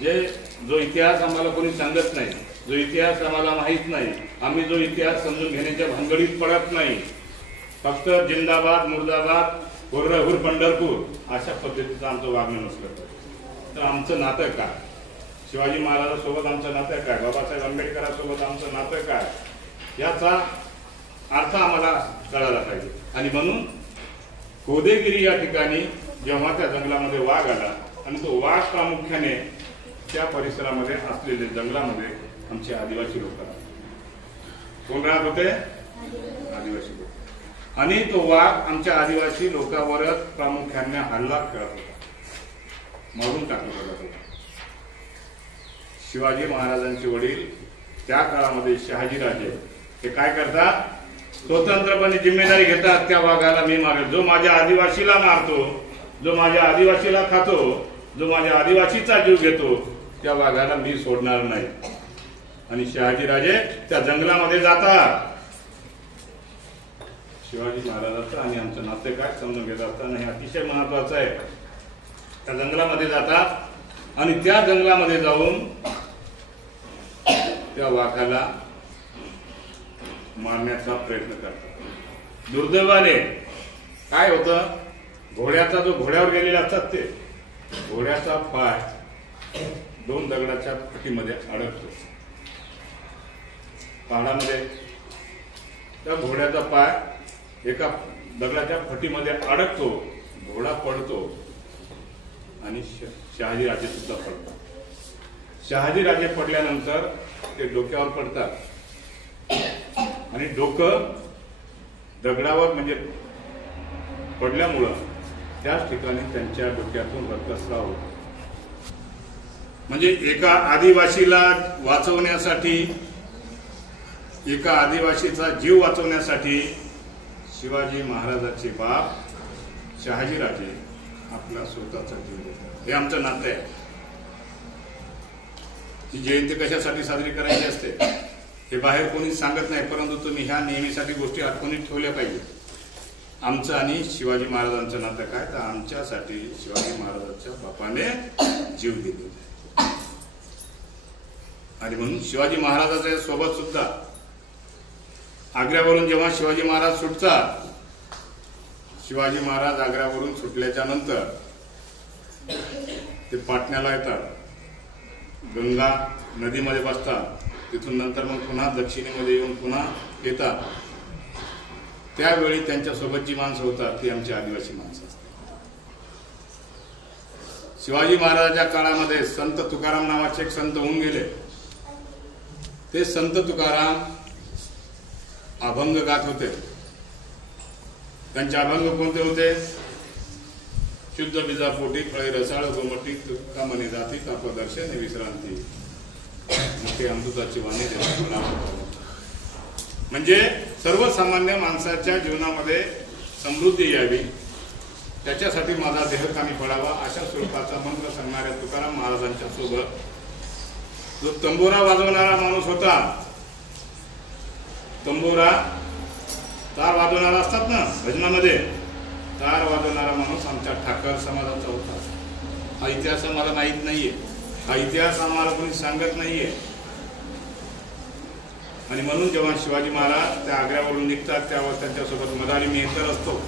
जो इतिहास आम्हाला कोणी सांगत नाही, जो इतिहास आम्हाला माहीत नाही, आम्ही जो इतिहास समजून घेण्याच्या भानगडीत पडत नाही, फक्त जिंदाबाद मुर्दाबाद हुर्रहुर पंढरपूर अशा पद्धतीचं आमचं वागणं नसलं पाहिजे. तर आमचं नातं काय, शिवाजी महाराजांसोबत आमचं नातं काय, बाबासाहेब आंबेडकरांसोबत आमचं नातं काय, याचा अर्थ आम्हाला कळायला पाहिजे. आणि म्हणून कोदेगिरी या ठिकाणी जेव्हा त्या जंगलामध्ये वाघ आला आणि तो वाघ प्रामुख्याने त्या परिसरामध्ये असलेले जंगलामध्ये आमचे आदिवासी लोक राहत. कोण राहत होते? आदिवासी लोक. आणि तो वाघ आमच्या आदिवासी लोकांवरच प्रामुख्याने हल्ला करत होता, मारून टाकत होता. शिवाजी महाराजांचे वडील त्या काळामध्ये शहाजीराजे हे काय करतात, स्वतंत्रपणे जिम्मेदारी घेतात. त्या वाघाला मी मारेल, जो माझ्या आदिवासीला मारतो, जो माझ्या आदिवासीला खातो, जो माझ्या आदिवासीचा जीव घेतो, त्या वाघाला मी सोडणार नाही. आणि शहाजीराजे त्या जंगलामध्ये जातात. शिवाजी महाराजांचं आणि आमचं नाते काय समजून घेत असताना हे अतिशय महत्वाचं आहे. त्या जंगलामध्ये जातात आणि त्या जंगलामध्ये जाऊन त्या वाघाला मारण्याचा प्रयत्न करतात. दुर्दैवाने काय होतं, घोड्याचा जो घोड्यावर गेलेला असतात ते घोड्याचा पाय 2 दगडाच्या फटीमध्ये अडकतो. पहाडामध्ये त्या घोड्याचा पाय एका दगडाच्या फटीमध्ये अडकतो, घोडा पडतो आणि शहाजीराजे सुद्धा पडतात. शहाजीराजे पडल्यानंतर ते डोक्यावर पडतात आणि डोकं दगडावर म्हणजे पडल्यामुळं त्याच ठिकाणी त्यांच्या डोक्यातून रक्तस्राव होतो. म्हणजे एका आदिवासीला वाचवण्यासाठी, एका आदिवासीचा जीव वाचवण्यासाठी शिवाजी महाराजांचे बाप शहाजीराजे आपला स्वतःचा जीव देतात. हे आमचं नातं आहे. ही जयंती कशासाठी साजरी करायची असते हे बाहेर कोणी सांगत नाही, परंतु तुम्ही ह्या नेहमीसाठी गोष्टी आठवणीत ठेवल्या पाहिजे. आमचं आणि शिवाजी महाराजांचं नातं काय, तर आमच्यासाठी शिवाजी महाराजांच्या बापाने जीव दिला. आणि म्हणून शिवाजी महाराजांच्या सोबत सुद्धा आग्र्यावरून जेव्हा शिवाजी महाराज सुटतात, शिवाजी महाराज आग्र्यावरून सुटल्याच्या नंतर ते पाटण्याला येतात, गंगा नदीमध्ये बसतात, तिथून नंतर मग पुन्हा दक्षिणेमध्ये येऊन पुन्हा येतात. त्यावेळी त्यांच्यासोबत जी माणसं होतात ती आमची आदिवासी माणसं असतात. शिवाजी महाराजांच्या काळामध्ये संत तुकाराम नावाचे एक संत होऊन गेले. ते संत तुकाराम अभंग गात होते. त्यांचे अभंग कोणते होते? शुद्ध बीजा पोटी फळे रसाळ गोमटी तुका मने जाती तापदर्शने विश्रांती मोठे अमृताची वाणी देवा. म्हणजे सर्वसामान्य माणसाच्या जीवनामध्ये समृद्धी यावी, त्याच्यासाठी माझा देह कामी पडावा अशा स्वरूपाचा मंत्र सांगणाऱ्या तुकाराम महाराजांच्या सोबत जो तंबोरा वाजवणारा माणूस होता, तंबोरा तार वाजवणारा असतात ना भजनामध्ये, तार वाजवणारा माणूस आमच्या ठाकर समाजाचा होता. हा इतिहास आम्हाला माहीत नाहीये, हा इतिहास आम्हाला कोणी सांगत नाहीये. आणि म्हणून जेव्हा शिवाजी महाराज त्या आग्र्यावरून निघतात त्यावर त्यांच्यासोबत मदारी मेहतर असतो.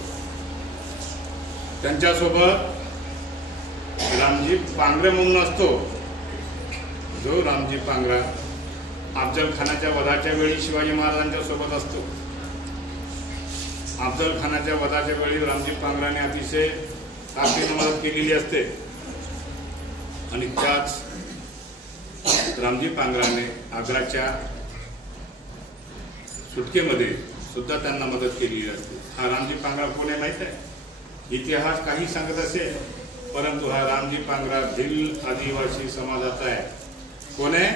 त्यांच्यासोबत रामजी पांगरे म्हणून असतो. जो रामजी पांगरा अफजल खानाच्या वधाच्या वेळी शिवाजी महाराजांच्या सोबत असतो. अफजल खानाच्या वधाच्या वेळी रामजी पांगराने अतिशय ताकदीने मदत केलेली असते. आणि त्याच रामजी पांगराने आग्राच्या सुटकेमध्ये सुद्धा त्यांना मदत केलेली असते. हा रामजी पांगरा कोण आहे माहित आहे? इतिहास काही सांगत असेल, परंतु हा रामजी पांगरा भिल आदिवासी समाजाचा आहे. कोण आहे?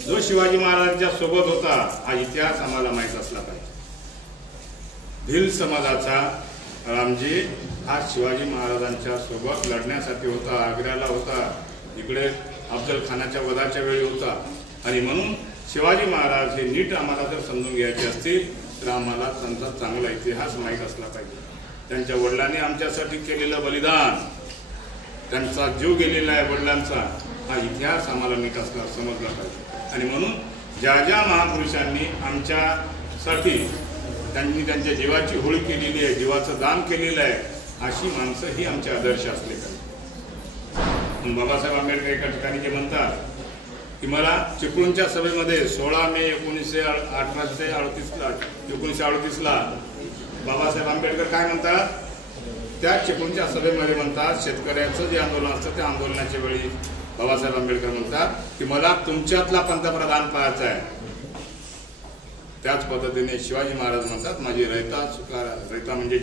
जो शिवाजी महाराजांच्या सोबत होता. हा इतिहास आम्हाला माहित असला पाहिजे. भिल समाजाचा रामजी हा शिवाजी महाराजांच्या सोबत लढण्यासाठी होता, आग्र्याला होता, इकडे अफजल खानाच्या वधाच्या वेळी होता. आणि म्हणून शिवाजी महाराज हे नीट आम्हाला जर समजून घ्यायचे असतील तर आम्हाला त्यांचा चांगला इतिहास माहीत असला पाहिजे. त्यांच्या वडिलांनी आमच्यासाठी केलेलं बलिदान, त्यांचा जीव गेलेला आहे वडिलांचा, हा इतिहास आम्हाला नीट असणार समजला पाहिजे. आणि म्हणून ज्या ज्या महापुरुषांनी आमच्यासाठी त्यांनी त्यांच्या जीवाची होळी केलेली आहे, जीवाचं दान केलेलं आहे, अशी माणसं ही आमचे आदर्श असले पाहिजे. बाबासाहेब आंबेडकर एका ठिकाणी जे म्हणतात की मला चिपळूणच्या सभेमध्ये 16 मे 1938ला बाबासाहेब आंबेडकर काय म्हणतात, त्या चिपळूणच्या सभेमध्ये म्हणतात शेतकऱ्याचं जे आंदोलन असतं त्या आंदोलनाच्या वेळी बाबासाहेब आंबेडकर म्हणतात की मला तुमच्यातला पंतप्रधान पाहायचा आहे. त्याच पद्धतीने शिवाजी महाराज म्हणतात माझी रयता म्हणजे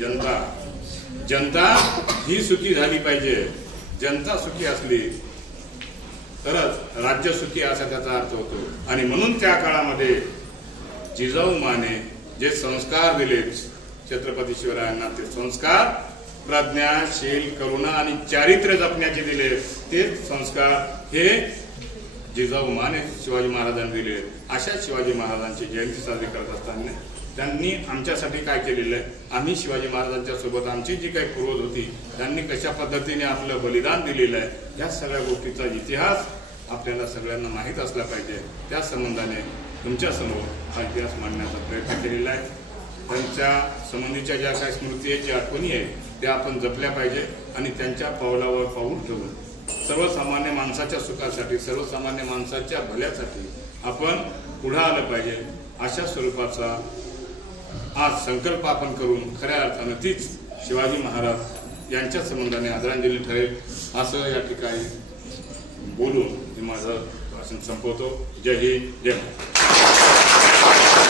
जनता ही सुखी झाली पाहिजे. जनता सुखी असली तरच राज्य सुखी असा त्याचा अर्थ होतो. आणि म्हणून त्या काळामध्ये जिजाऊ माने जे संस्कार दिले छत्रपती शिवरायांना, ते संस्कार प्रज्ञा, शील, करुणा आणि चारित्र्य जपण्याचे दिले. ते संस्कार हे जिजाऊ माने शिवाजी महाराजांनी दिले. अशा शिवाजी महाराजांची जयंती साजरी करत असताना त्यांनी आमच्यासाठी काय केलेलं आहे, आम्ही शिवाजी महाराजांच्या सोबत आमची जी काही पूर्वज होती त्यांनी कशा पद्धतीने आपलं बलिदान दिलेलं आहे, या सगळ्या गोष्टीचा इतिहास आपल्याला सगळ्यांना माहीत असला पाहिजे. त्या संबंधाने तुमच्यासमोर हा इतिहास मांडण्याचा प्रयत्न केलेला आहे. त्यांच्या संबंधीच्या ज्या काही स्मृती आहेत, ज्या आठवणी आहेत, त्या आपण जपल्या पाहिजे आणि त्यांच्या पावलावर पाऊल ठेवून सर्वसामान्य माणसाच्या सुखासाठी, सर्वसामान्य माणसाच्या भल्यासाठी आपण पुढे आलं पाहिजे. अशा स्वरूपाचा आज संकल्प आपण करून खऱ्या अर्थानं तीच शिवाजी महाराज यांच्या संबंधाने आदरांजली ठरेल असं या ठिकाणी बोलून मी माझं भाषण संपवतो. जय हिंद, जय महाराज.